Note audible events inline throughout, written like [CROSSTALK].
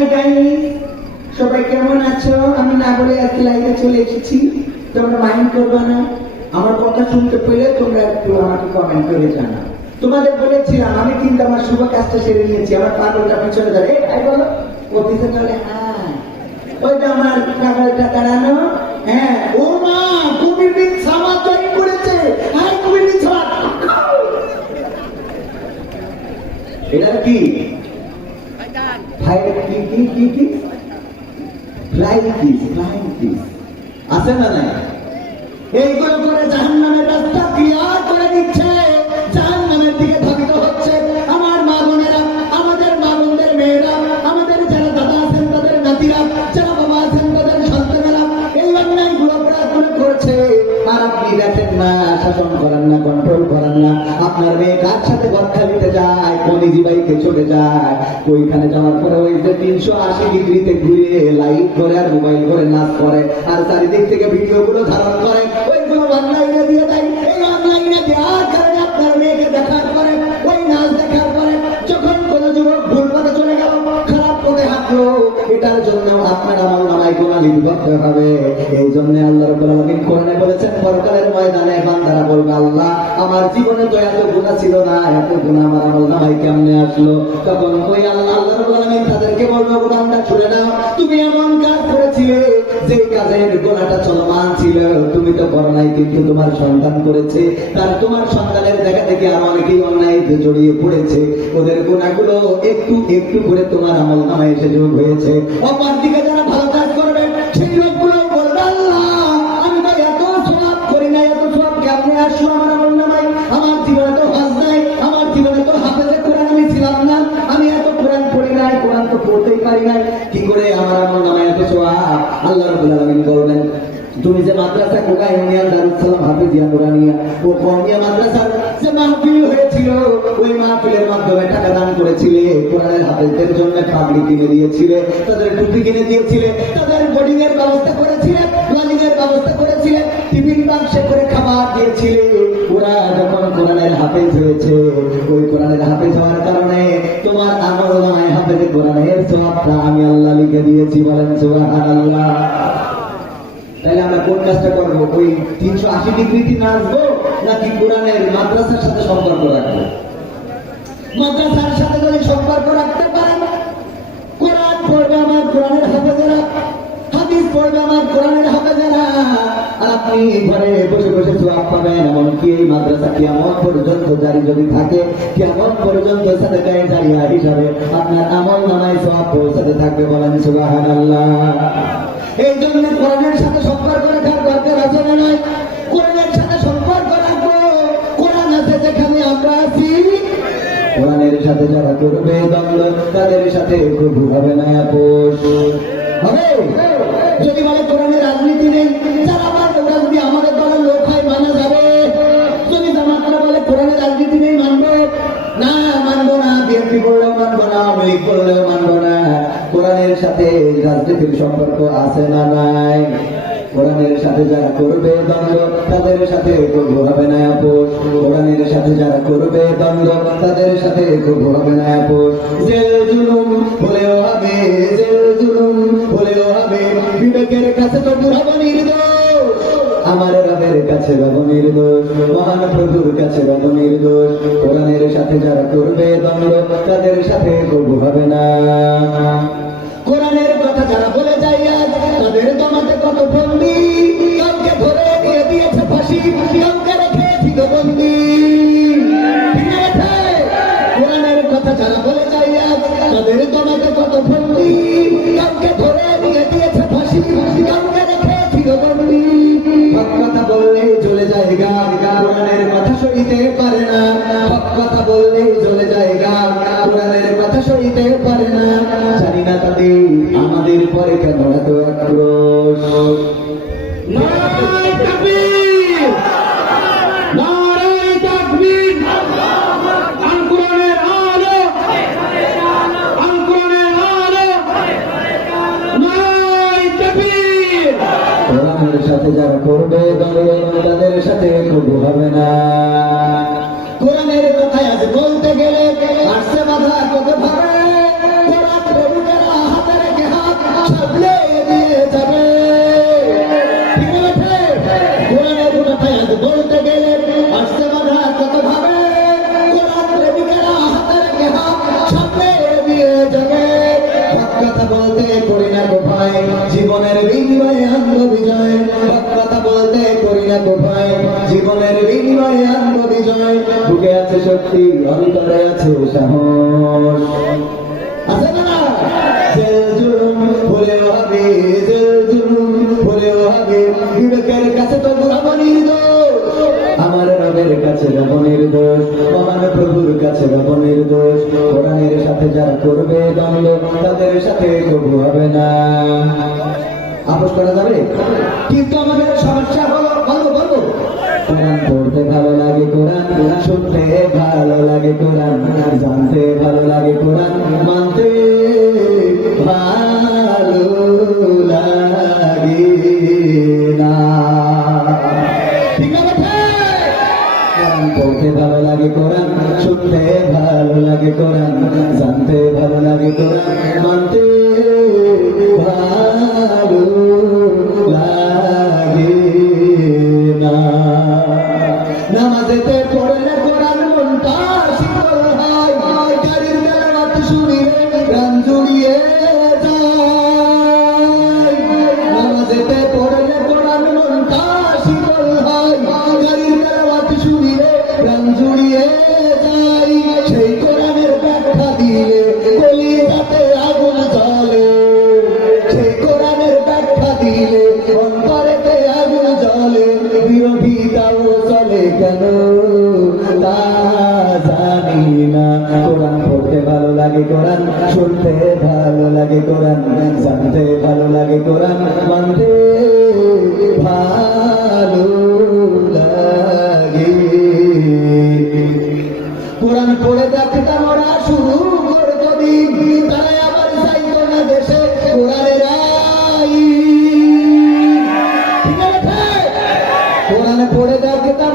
Hi guys সবাই কেমন আছো? আমি না বলে আজকে লাইভে চলে এসেছি। তোমরা মাইন্ড করবে না। আমার কথা শুনতে পেলে তোমরা একটু আমাকে কমেন্ট করে জানা তোমাদের বলেছিলাম আমি কিন্তু আমার শুভ কাজটা সেরে নিয়েছি। আমার পাগলটা পিছনে ধরে ভাই বলো। অফিসে চলে হ্যাঁ। ওই যে আমার পাগলটা দাঁড়ানো হ্যাঁ। ও মা কুমির বিন সামা জয়েন করেছে। হাই কুমির বিন সামা এটা কি? ফাইভ আছে না নাই এইগুলো করে জাহান্নামের রাস্তা ক্লিয়ার করে দিচ্ছে জাহান্নামের দিকে ধাবিত হচ্ছে আমার মা বোনেরা আমাদের মা বোনদের মেয়েরা আমাদের যারা দাদা আছেন তাদের নাতিরা যারা বাবা আছেন তাদের সন্তানেরা এই অন্যায়গুলো অপরাধগুলো করছে। আর আপনি দেখেন না। শাসন করেন না, কন্ট্রোল করেন না। আপনার মেয়ে কার সাথে কথা নিতে যায়? কনিজি বাইকে চলে যায়? ওইখানে যাওয়ার পরে ওই যে তিনশো আশি ডিগ্রিতে ঘুরে লাইট করে আর মোবাইল করে নাচ করে। আর চারিদিক থেকে ভিডিও গুলো ধারণ করে। ওইগুলো অনলাইনে দিয়ে দেয়। এই অনলাইনে দেওয়ার কারণে আপনার মেয়েকে দেখার পরে এটার জন্য আপনার আমার নামায় গোনা লিপি করতে হবে। এই জন্য আল্লাহ রব্বুল আলামিন কোরআনে বলেছেন, পরকালের ময়দানে বান্দারা বলবে, আল্লাহ, আমার জীবনে তো এত গুনাহ ছিল না, এত গুনাহ আমার আমল নামায় কেমনে আসলো? তখন ওই আল্লাহ আল্লাহ রব্বুল আলামিন তাদেরকে বলবে "ও বান্দা ছুড়ে নাও তুমি এমন কাজ করেছিলে, যে কাজের গোনাটা চলমান ছিল। তুমি তো করো নাই, কিন্তু তোমার সন্তান করেছে। তার তোমার সন্তানের দেখা দেখে আর অনেকেই অন্যায়তে জড়িয়ে পড়েছে। ওদের গোনাগুলো একটু একটু করে তোমার আমল নামায় এসে যোগ হয়েছে। অপর দিকে যারা ভালো কাজ করবে, সেই লোকগুলো বলবে, আল্লাহ, আমি তো এত সব করি না এত সব কেমনে আসলো আমার আমল নামায় আমার জীবনে তো হজ নাই, আমার জীবনে তো হাফেজে কোরআন আমি ছিলাম না। আমি এত কোরআন পড়ি নাই, কোরআন তো পড়তেই পারি নাই। কি করে আমার আমল নামায় এত সব আল্লাহ রাব্বুল আলামিন বলবেন তুমি যে মাদ্রাসা কোকা ইউনিয়ন দারুল সালাম হাফিজিয়া নুরানিয়া। ও কওমিয়া মাদ্রাসার যে মাহফিল হয়েছিল, ওই মাহফিলের মাধ্যমে টাকা দান করেছিলে, কোরআনের হাফেজদের জন্য পাগড়ি কিনে দিয়েছিলে, তাদের টুপি কিনে দিয়েছিলে, তাদের বোর্ডিং এর ব্যবস্থা করেছিলে প্ল্যানিং এর ব্যবস্থা করেছিলে, টিফিন বাক্সে করে খাবার দিয়েছিলে। ওরা যখন কোরআনের হাফেজ হয়েছে, ওই কোরআনের হাফেজ হওয়ার কারণে তোমার আমল নামায় হাফেজে কোরআনের সওয়াবটা আমি আল্লাহ লিখে দিয়েছি, বলেন সুবহানাল্লাহ। তাহলে আমরা কোন কাজটা করব। ওই তিনশো আশি ডিগ্রিতে নাচবো নাকি কোরআনের মাদ্রাসার সাথে সম্পর্ক রাখব? মাদ্রাসার সাথে যদি সম্পর্ক রাখতে পারেন, কোরআন পড়বে আমার কোরআনের হাদিস পড়বে আমার কোরআনের আপনি ঘরে বসে বসে পাবেন, এমনকি এই মাদ্রাসা কেমন পর্যন্ত জারি যদি থাকে, কেমন পর্যন্ত সাথে গায়ে হিসাবে আপনার আমল নামায় সোয়াব পৌঁছাতে থাকবে বলেন সুবহানাল্লাহ। এই জন্য কোরআনের সাথে সম্পর্ক রাখার দরকার আছে না নয় কোরআনের সাথে সম্পর্ক রাখব। কোরআন আছে যেখানে আমরা আছি। কোরআনের সাথে যারা করবে দ্বন্দ্ব, তাদের সাথে প্রভু হবে না আপোষ। হবে? যদি বলে রাজনীতির সম্পর্ক আছে না নাই, কোরআনের সাথে যারা করবে দ্বন্দ্ব, তাদের সাথে কবু হবে না আপোষ। কোরআনের সাথে যারা করবে দ্বন্দ্ব, তাদের সাথে কবু হবে না আপোষ। জেল জুলুম হবে জেল জুলুম হবে, বিবেকের কাছে তো আমার রবের কাছে রব নির্দোষ, মহান প্রভুর কাছে রব নির্দোষ। কোরআনের সাথে যারা করবে দ্বন্দ্ব, তাদের সাথে কবু হবে না। যারা বলে যায় আজ তাদের তবু হবে না। কোরআনের কথায় আছে বলতে গেলে আসছে মাথা কত ভাবে? কোরআন প্রভুকেরা হাতে রেখে হাত সামলে দিয়ে যাবে। কোরআনের কথায় আছে বলতে গেলে আসছে মাথা কত ভাবে? কোরআন প্রভুকেরা হাতে রেখে হাত সামলে দিয়ে যাবে। কথা বলতে করে না জীবনের বিনিময়ে আনন্দ বিজয়। কথা বলতে করি না ভয় জীবনের বিনিময়ে আনন্দ বিজয়। বুকে আছে শক্তি, অন্তরে আছে সাহস। আমার রবের কাছে নির্দোষ। মহান রব নির্দোষ কোরআনের সাথে যারা করবে দ্বন্দ্ব, তাদের সাথে কবু হবে না। আপোষ করা যাবে? কিন্তু আমাদের সমস্যা হলো জানতে ভালো লাগে মানতে ভালো লাগে। পড়তে ভালো লাগে কোরআন, শুনতে ভালো লাগে কোরআন, জানতে ভালো লাগে কোরআন, মানতে ভালো লাগে না। নামাজেতে পড়লে কোরআন পড়ে দেখতাম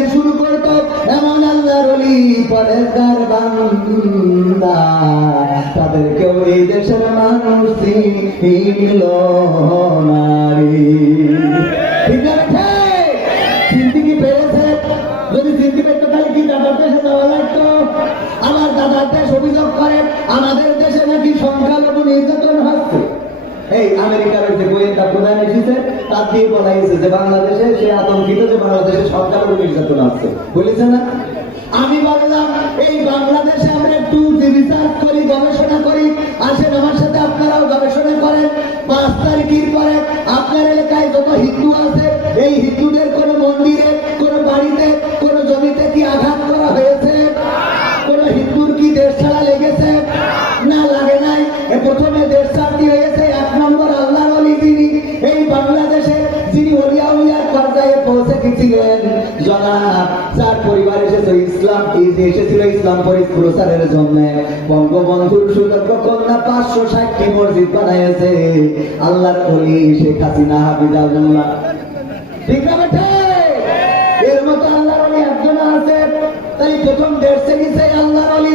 তারপরে শুরু করতো, এমন আল্লাহর ওলি পরেজগার বান্দা। তাদেরকেও এই দেশের মানুষ চিনিল নারী ঠিক আছে? চিনতে কি পেরেছে। যদি চিনতে পেরেছে তাহলে কি দাদার দেশে যাওয়া লাগতো? আমার দাদার দেশ অভিযোগ করে, আমাদের দেশে নাকি সংখ্যালঘু নির্যাতন হচ্ছে। এই আমেরিকার যে গোয়েন্দা প্রধান এসেছে, তার দিয়ে বলা গেছে যে বাংলাদেশে সে আতঙ্কিত যে বাংলাদেশে সংখ্যালঘু নির্যাতন আছে। বলেছে না? আমি বললাম, এই বাংলাদেশে আমরা একটু রিসার্চ করি, গবেষণা করি, আসেন আমার সাথে আপনারাও গবেষণা করেন। পাঁচ তারিখের পরে আপনার এলাকায় যত হিন্দু আছে, এই হিন্দুদের কোন মন্দিরে, কোন বাড়িতে, কোন জমিতে কি আঘাত করা হয়েছে? কোন হিন্দুর কি দেশ ছাড়া ইসলাম এসেছিল ইসলাম পরি প্রচারের জন্য। বঙ্গবন্ধুর সুযোগ্য কন্যা পাঁচশো ষাটটি মসজিদ বানাইছে আল্লাহর কলি শেখ হাসিনা হাবিজাল্লাহ ঠিক না এর মতো আল্লাহ আছে, তাই প্রথম দেড় থেকে অলি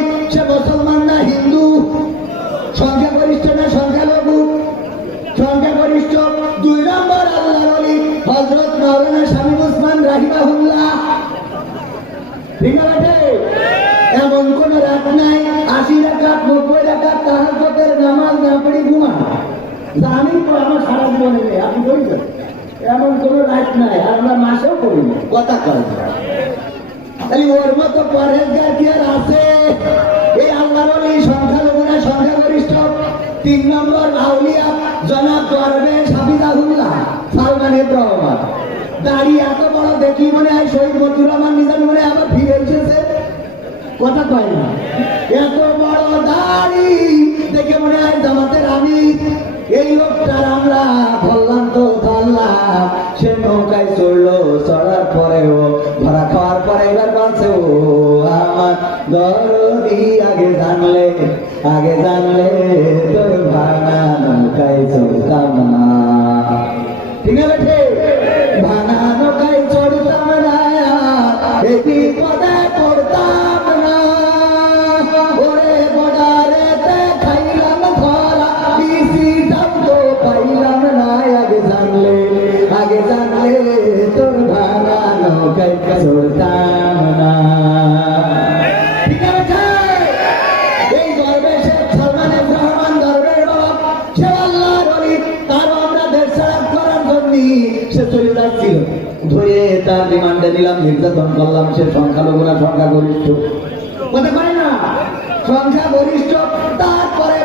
নব্বই নামাজ ঘুমান তো আমার সারা জীবনে আপনি এমন নাই, আর আমরা মাসেও করি কথা ওর মতো আছে? এই সংখ্যালঘুরা সংখ্যাগরিষ্ঠ? তিন নম্বর আউলিয়া জনাব দরবে সাবিদাহুল্লাহ সালমান দাঁড়িয়ে এত বড় দেখি মনে হয় শহীদ মতুর আমার নিজাম মনে আবার ফিরে এসেছে। কথা কয় না। এত বড় দাড়ি দেখে মনে হয় জামাতের আমি এই লোকটার আমরা ধরলাম তো ধরলাম সে নৌকায় চড়লো, চড়ার পরেও, ধরা খাওয়ার পরে এবার বলছে, ও আমার দরদি আগে জানলে আগে জানলে তোর ভাঙা নৌকায় চড়তাম না। ঠিক আছে? ভাঙা নৌকায় চড়তাম না এই নির্যাতন করলাম, সে সংখ্যালঘু না? সংখ্যা গরিষ্ঠ কথা পারে না সংখ্যা গরিষ্ঠ তারপরে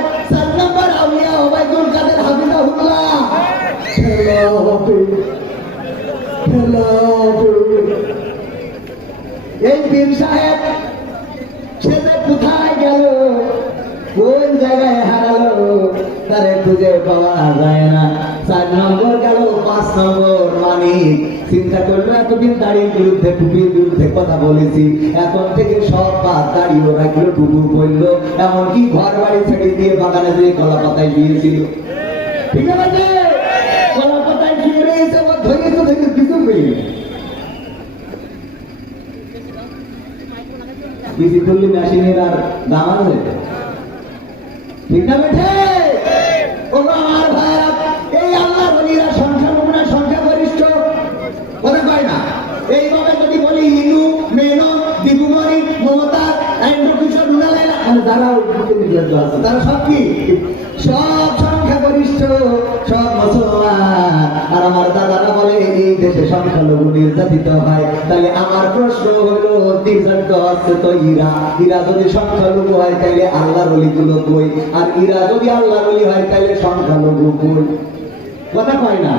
কোথায় গেল? কোন জায়গায় হারালো? তারে খুঁজে পাওয়া যায় না। চার নম্বর গেল, পাঁচ নম্বর মানিক। চিন্তা করল এতদিন দাড়ির বিরুদ্ধে, টুপির বিরুদ্ধে কথা বলেছি। এখন থেকে সব বাদ দাঁড়িয়ে রাখল টুটু বলল এমনকি ঘর বাড়ি ছেড়ে দিয়ে বাগানে যে কলা পাতায় গিয়েছিল ঠিক আছে? ঠিক না বেঠে? ও আমার ভাইরা রুনালাইলা যারা ওই দিকে আছে। তারা সব সব সংখ্যা সব মুসলমান। আর আমার দাদারা বলে, এই দেশে সংখ্যালঘু নির্যাতিত হয়। তাহলে আমার প্রশ্ন হলো নির্যাতিত হচ্ছে তো ইরা। ইরা যদি সংখ্যালঘু হয় তাহলে আল্লাহর অলিগুলো কই? আর ইরা যদি আল্লাহর অলি হয় তাহলে সংখ্যালঘু কই? কথা কয় না?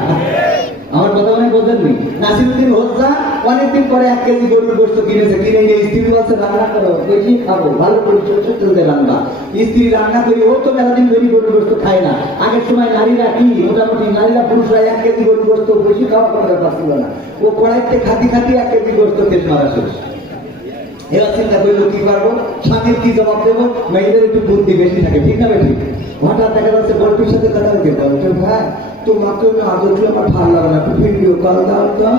আমার কথা মনে বোঝেননি। নাসিরুদ্দিন হোসা অনেকদিন পরে এক কেজি গরুর গোস্ত কিনেছে, কিনে নিয়ে স্ত্রী বলছে রান্না করো বেশি খাব? ভালো করে ছোট করে রান্না। স্ত্রী রান্না করি, ও তো মেলাদিন ধরে গরুর গোস্ত খায় না। আগের সময় নারীরা কি? মোটামুটি নারীরা পুরুষরা এক কেজি গরুর গোস্ত, বেশি খাওয়ার কোনো ব্যাপার ছিল না। ও কড়াইতে খাতি খাতি এক কেজি গোস্ত শেষ মারা শেষ। এরা চিন্তা করল, কি পারব? স্বামীর কি জবাব দেবো? মেয়েদের একটু বুদ্ধি বেশি থাকে, ঠিক না ঠিক হঠাৎ দেখা যাচ্ছে বল্টুর সাথে কথা বলতে বলছে ভাই তোমাকে আমি আদর আমার ভালো লাগে না ভিডিও কল দাও তো।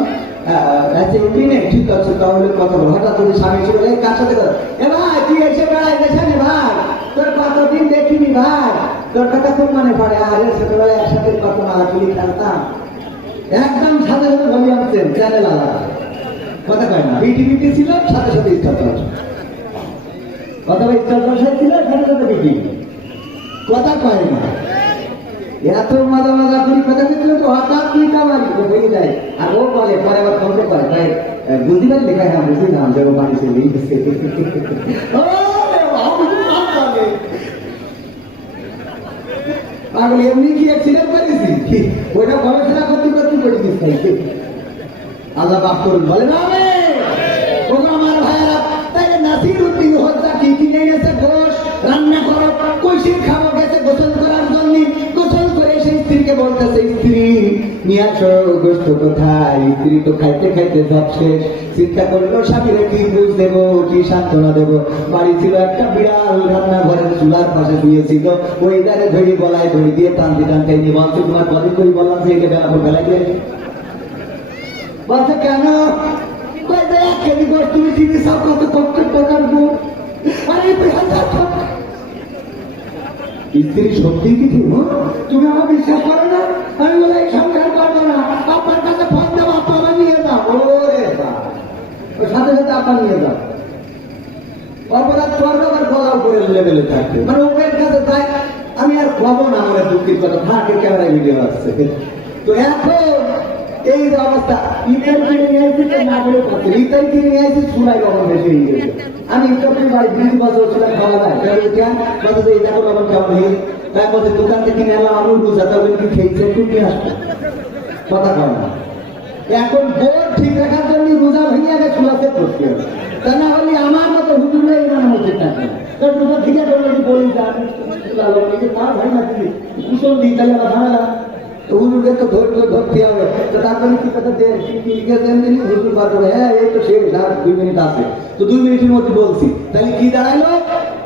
আহ, আচ্ছা এমনি ঠিক আছে তাহলে কথা বলো। হঠাৎ যদি স্বামী এই কার সাথে কথা? এ ভাই তুই এসে বেড়াই রে ভাই। তোর কতদিন দেখিনি ভাই। তোর কথা খুব মনে পড়ে। আরে ছোটবেলায় একসাথে কত মারাচুরি খেলতাম। একদম সাথে বলি আসছেন চ্যানেল আলাদা। কথা কয় না বিটিভিতে ছিল সাথে সাথে স্টার জলসা কথা স্টার জলসায় ছিল সাথে সাথে বিটি। কথা কয় না। এত মজা মজা করি কথা কিন্তু তো হঠাৎ তুই কামারি তো বই যায় আর ও বলে পরে আবার ফোনতে করে তাই বুঝতে পারলি লেখা হ্যাঁ বুঝলাম যে [LAUGHS] ও বাড়ি চলে গেছে ও রে বাবা, বুঝলাম বলে। পাগল এমনি কি অ্যাক্সিডেন্ট করেছি ওইটা গবেষণা করতে করতে করে দিস আল্লাহ বাপ করুন বলে না আমি আমার ভাইয়েরা তাইলে নাসির উদ্দিন হত্যা কি কিনে গেছে গোশ? রান্না করো কৈশির খাব গেছে গোসল করার জন্য। বলতেছে, স্ত্রী, নিয়ে আসো, গোস্ত কোথায়? স্ত্রী তো খাইতে খাইতে সব শেষ। চিন্তা করল, স্বামীরে কি বুঝ দেবো, কি সান্ত্বনা দেবো? বাড়ি ছিল একটা বিড়াল রান্না ঘরের চুলার পাশে শুয়েছিল। ওই দারে ধরি গলায় ধরি দিয়ে টানতে টানতে নিয়ে বলছে, তোমার কদিন করে বললাম যে এটা বেলা বেলা দিয়ে বলছে, কেন? তুমি চিনি সব কত কষ্ট গোস আরে স্ত্রী সত্যি কিছু তুমি আমার বিশ্বাস করো না? আমি বলে এই সংসার করব না। আপনার কাছে ফোন দেবো আপা আমার নিয়ে যাও। সাথে সাথে নিয়ে যাও। অপরাধ থাকবে। মানে ওপরের কাছে তাই আমি আর কবো না, আমার দুঃখিত কথা। থাকে ক্যামেরা ভিডিও আসছে। তো এখন এই যে অবস্থা কিনে নিয়ে আসছি তো না বলে করছে ইতার কিনে নিয়ে আসছি সুলাই বেশি হয়ে গেছে। আমি ইতার বাড়ি বিশ বছর ছিলাম খাওয়া যায় তাহলে কেন বলতে যে এটা লবণ কেমন হয়ে তাই বলছে, দোকান থেকে কিনে এলাম আমি বুঝা তবে কি খেয়েছে? একটু নিয়ে আসবে কথা কয় না। এখন বোর ঠিক রাখার জন্য রোজা ভেঙে আগে চুলাতে করতে হবে তা না হলে আমার মতো হুজুরে ইমান হতে থাকে কারণ রোজা ঠিক আছে বলি যা আমি চুলা লোক নিজে মা ভাই না তুমি কুশল দিই, তাহলে আমার ঝামেলা। তো হুজুরকে তো ধৈর্য ধরতে হবে। তো তারপরে কি কথা যে লিখে দেন তিনি হুজুর বার করে হ্যাঁ এই তো শেষ, আর দুই মিনিট আছে। তো দুই মিনিটের মধ্যে বলছি, তাহলে কি দাঁড়াইলো?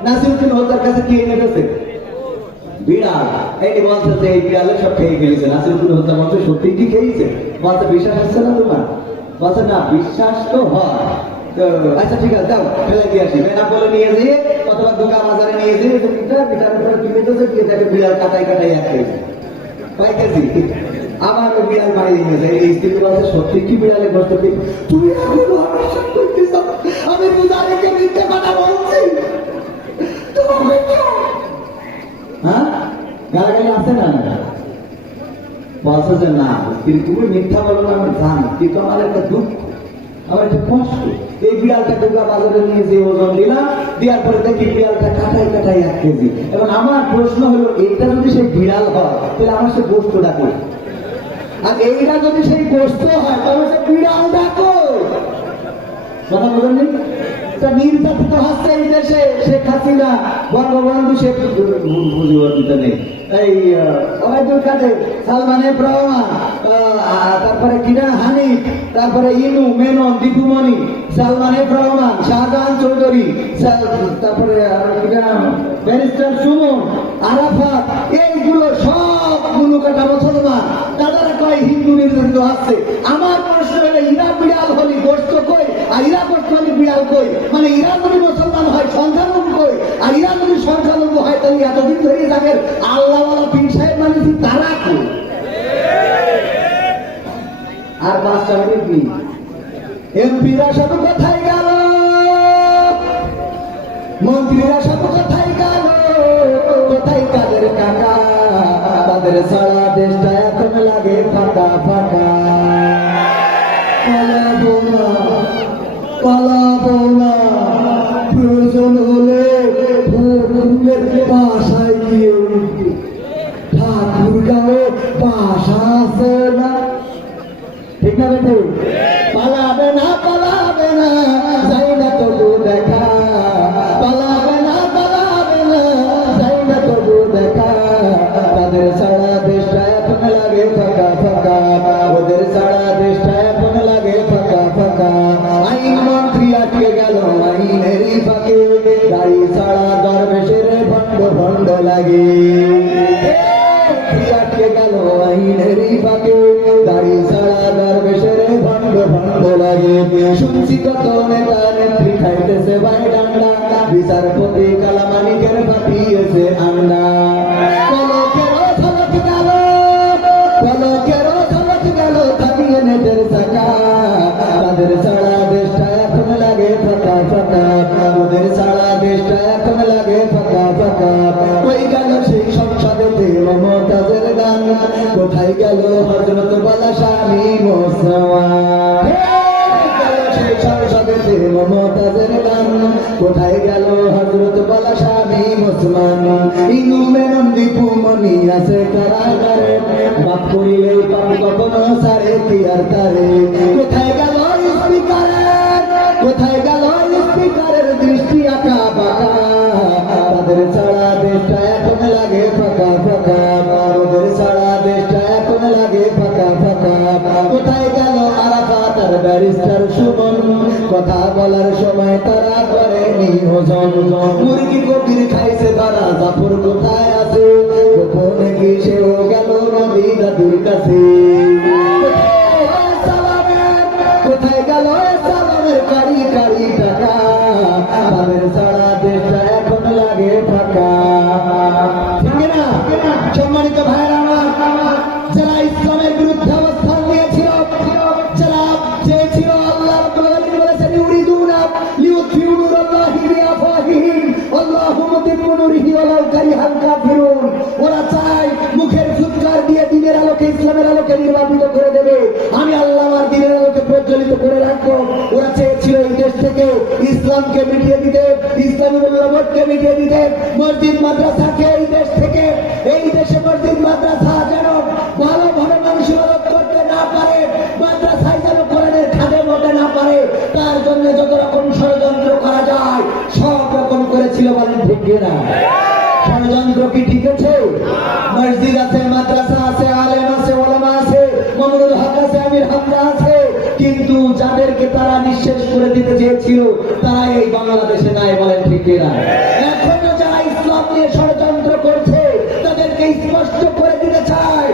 নাসিরুদ্দিন হলদার কাছে কি এনে গেছে বিড়াল। এই যে এই বিড়ালে সব খেয়ে গেছে নাসিরুদ্দিন হত্যা বলছে সত্যি কি খেয়েছে? বলছে, বিশ্বাস হচ্ছে না তোমার? বলছে, না, বিশ্বাস তো হয়। আচ্ছা ঠিক আছে, যাও, ফেলে দিয়ে আসি। মেনা বলে, নিয়ে যেয়ে অথবা দোকান বাজারে নিয়ে যেয়ে বিড়াল কাটাই কাটাই এক পাইতেছি আমার বিড়াল বাড়িয়ে গেছে এই স্ত্রী সত্যি কি বিড়ালে বসতে তুমি আমি কথা বলছি। হ্যাঁ? আছে না? বলছে না, কিন্তু তুমি মিথ্যা বলো না, আমি জানি। কিন্তু আমার একটা দুঃখ। আমার একটা কষ্ট, এই বিড়ালটা দুর্গা বাজারে নিয়ে যে ওজন দিলাম দেওয়ার পরে দেখি বিড়ালটা কাটাই কাটাই এক কেজি। এবং আমার প্রশ্ন হলো, এইটা যদি সেই বিড়াল হয়, তাহলে আমার সে গোস্ত ডাকো আর এইটা যদি সেই গোস্ত হয়, তাহলে সে বিড়াল ডাকো কথা বলেননি? নির্যাতিত হচ্ছে এই দেশে শেখ হাসিনা। বঙ্গবন্ধু শেখ বুঝিবার এই অবায়দুল কাদের সালমানের রহমান তারপরে কিরা হানি তারপরে ইনু মেনন দীপুমণি সালমানের রহমান শাহজাহান চৌধুরী তারপরে ব্যারিস্টার সুমন আরাফাত এইগুলো সবগুলো কাটা মুসলমান। তাদের কয় হিন্দু নির্যাতিত হচ্ছে? আমার প্রশ্ন হলো ইরা বিড়াল হলি গোষ্ঠ কই? আর ইরা বিড়াল কই? মানে ইরা যদি মুসলমান হয় সংখ্যালঘু কই? আর ইরা যদি সংখ্যালঘু হয়, তাহলে এতদিন ধরে পীর সাহেব মানে তারা কই? আর পাঁচটা এমপিরা কোথায় গেল? মন্ত্রীরা কোথায় গেল? কোথায় কাকা? তাদের আটকে গেল আইনেরই ফাঁকে। গাড়ি ছাড়া দরবেশের ভণ্ড ভণ্ড লাগে। আটকে গেল আইনেরই ফাঁকে? গাড়ি ছাড়া দরবেশের ভণ্ড ভণ্ড লাগে। শুনছি কত নেতা খাইতেছে ভাই ডান্ডা। বিচারপতি কালামানিকের পাঠিয়েছে আন্ডা। সংসদেতে মমতাজের গান কোথায় গেল হজরত বালা স্বামী মুসলমান ইনু মেনন দীপু মনি আছে কারাগারে বাপ করিলে পাপ কখনো সারে, কি আর তারে? ঠিক ষড়যন্ত্র কি ঠিক আছে? মসজিদ আছে, মাদ্রাসা আছে, আলেম আছে, ওলামা আছে হক আছে, আমির আছে। কিন্তু যাদেরকে তারা নিঃশেষ করে দিতে চেয়েছিল তারা এই বাংলাদেশে নাই বলেন ঠিক এখনও যারা ইসলাম নিয়ে ষড়যন্ত্র করছে, তাদেরকে স্পষ্ট করে দিতে চায়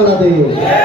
টুপির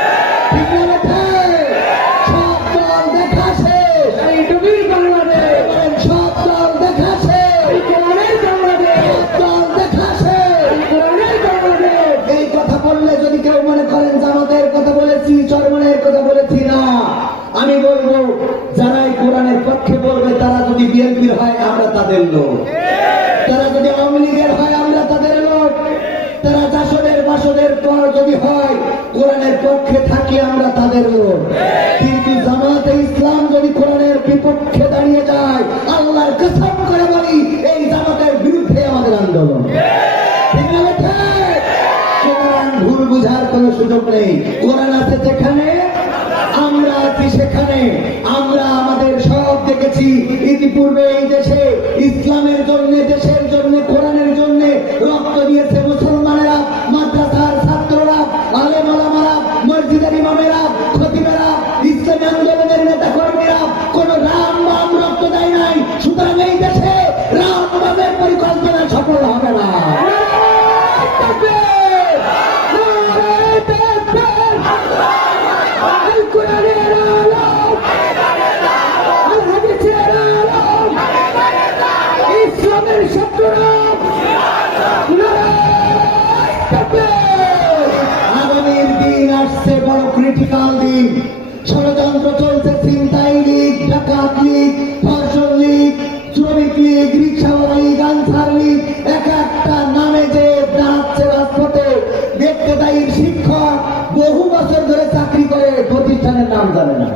প্রতিষ্ঠানের নাম জানে না।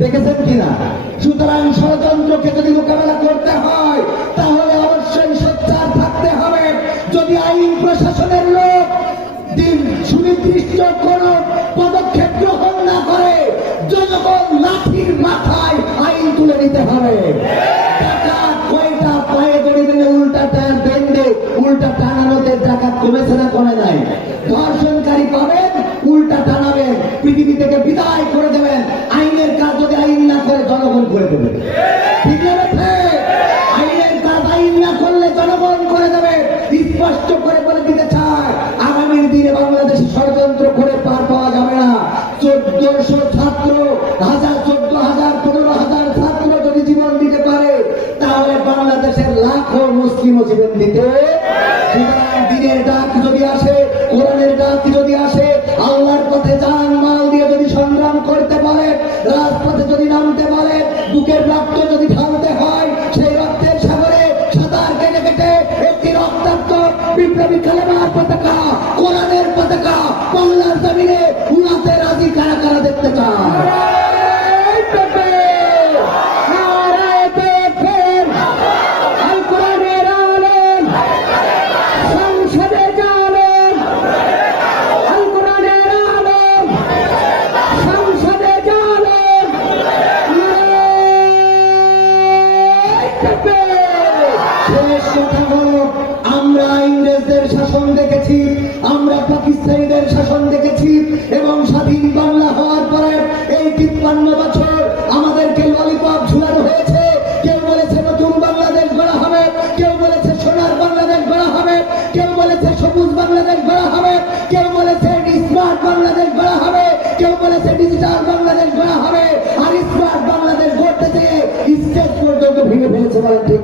দেখেছেন কিনা? সুতরাং ষড়যন্ত্রকে যদি মোকাবেলা করতে হয়, তাহলে অবশ্যই সোচ্চার থাকতে হবে। যদি আইন প্রশাসনের লোক দিন সুনির্দিষ্ট কোন পদক্ষেপ গ্রহণ না করে, জনগণ লাঠির মাথায় আইন তুলে নিতে হবে। লাখো মুসলিমও জীবন দিতে। সুতরাং দিনের ডাক যদি আসে, কোরআনের ডাক যদি আসে, আল্লাহর পথে যান মাল দিয়ে যদি সংগ্রাম করতে পারে, রাজপথে যদি নামতে পারে, বুকের রক্ত যদি ঢালতে হয়, সেই রক্তের সাগরে সাঁতার কেটে কেটে একটি রক্তাক্ত বিপ্লবী কালেমার পতাকা কোরআনের কথা আমরা ইংরেজদের শাসন দেখেছি, আমরা পাকিস্তানিদের শাসন দেখেছি এবং স্বাধীন বাংলা হওয়ার পরে এই তিপ্পান্ন বছর আমাদেরকে ললিপপ ঝুলানো হয়েছে। বাংলাদেশ গড়া হবে, কেউ বলেছে ডিজিটাল বাংলাদেশ গড়া হবে আর স্মার্ট বাংলাদেশ গড়তে চেয়ে স্টেজ পর্যন্ত ভেঙে ফেলেছে বলেন ঠিক